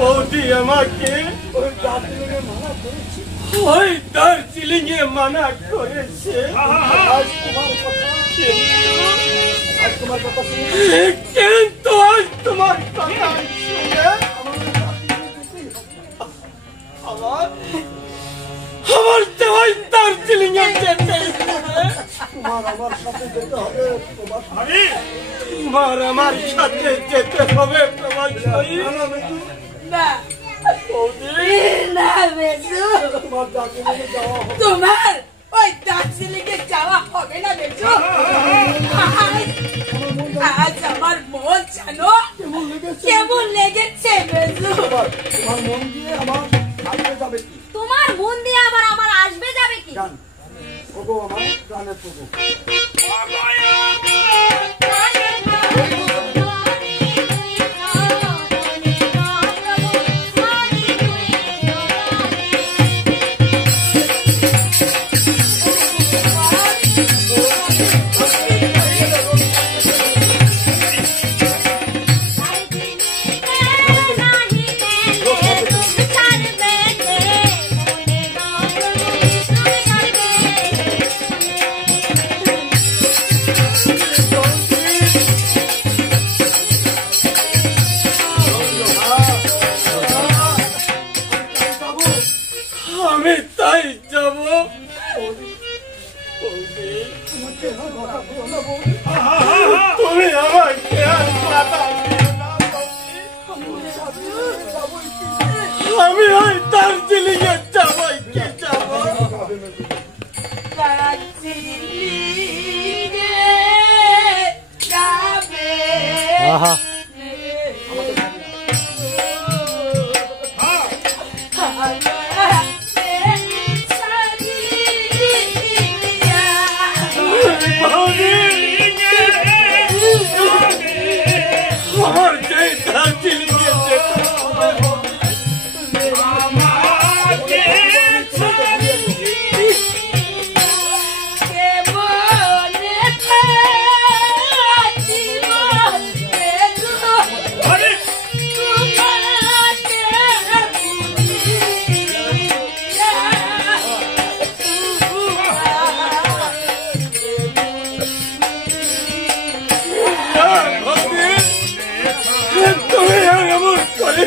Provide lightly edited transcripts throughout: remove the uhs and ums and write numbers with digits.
বৌদি আমাকে ওই দার্জিলিং এ মানা করেছে। কিন্তু আজ তোমার কথা শুনে আমার দেওয়াই দার্জিলিং এ যেতে আমার সাথে যেতে হবে। তোমার আমার সাথে যেতে হবে প্রভাতী। তোমার ওই দার্জিলিং এ যাওয়া হবে না বেজু। আজ আমার মন জানো কেমন লেগেছে বেজু। তোমার মন দিয়ে আমার আসবে যাবে কি? তোমার মন দিয়ে আবার আমার আসবে যাবে কি? ওগো আমার প্রাণের প্রভু। আমি তাই যাব। তুমি আমাকে আমি ওই দার্জিলিং এ যাবই কি যাব। দার্জিলিং যাবে আমার যে দার্জিলিং এ যেতে হবে তুমি এমন করে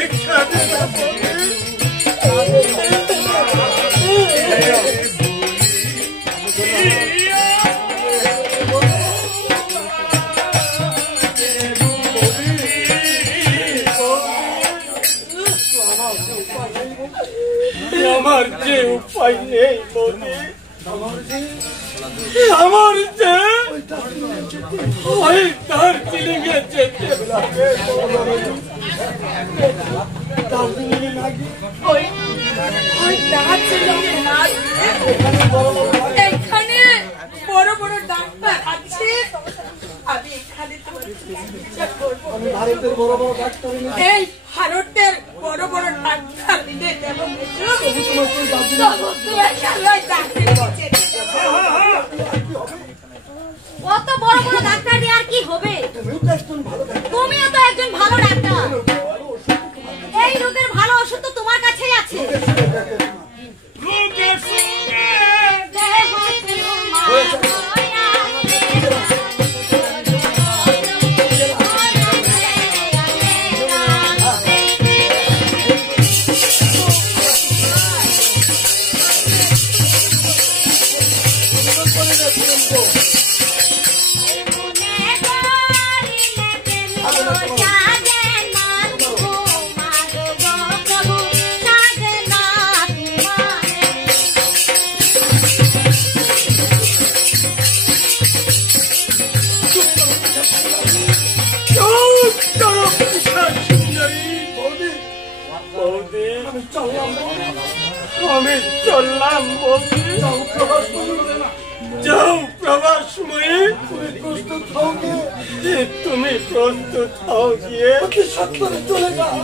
আমার যে উপায় নেই বৌদি, আমার যে ওই দার্জিলিং এ যেতে লাগে। এখানে বড় বড় ডাক্তার আছে। আমি এখানে ভারতের বড় বড় ডাক্তার এই ভারতের বড় বড় ডাক্তার নিয়ে দেব। অত বড় বড় ডাক্তার দিয়ে আর কি হবে? তুমিও তো একজন ভালো ডাক্তার। এই রোগের ভালো ওষুধ তো তোমার কাছেই আছে। আমি চললাম বৌদি। যাও প্রবাসময়ী, তুমি প্রস্তুত হও গিয়ে চলে যাও।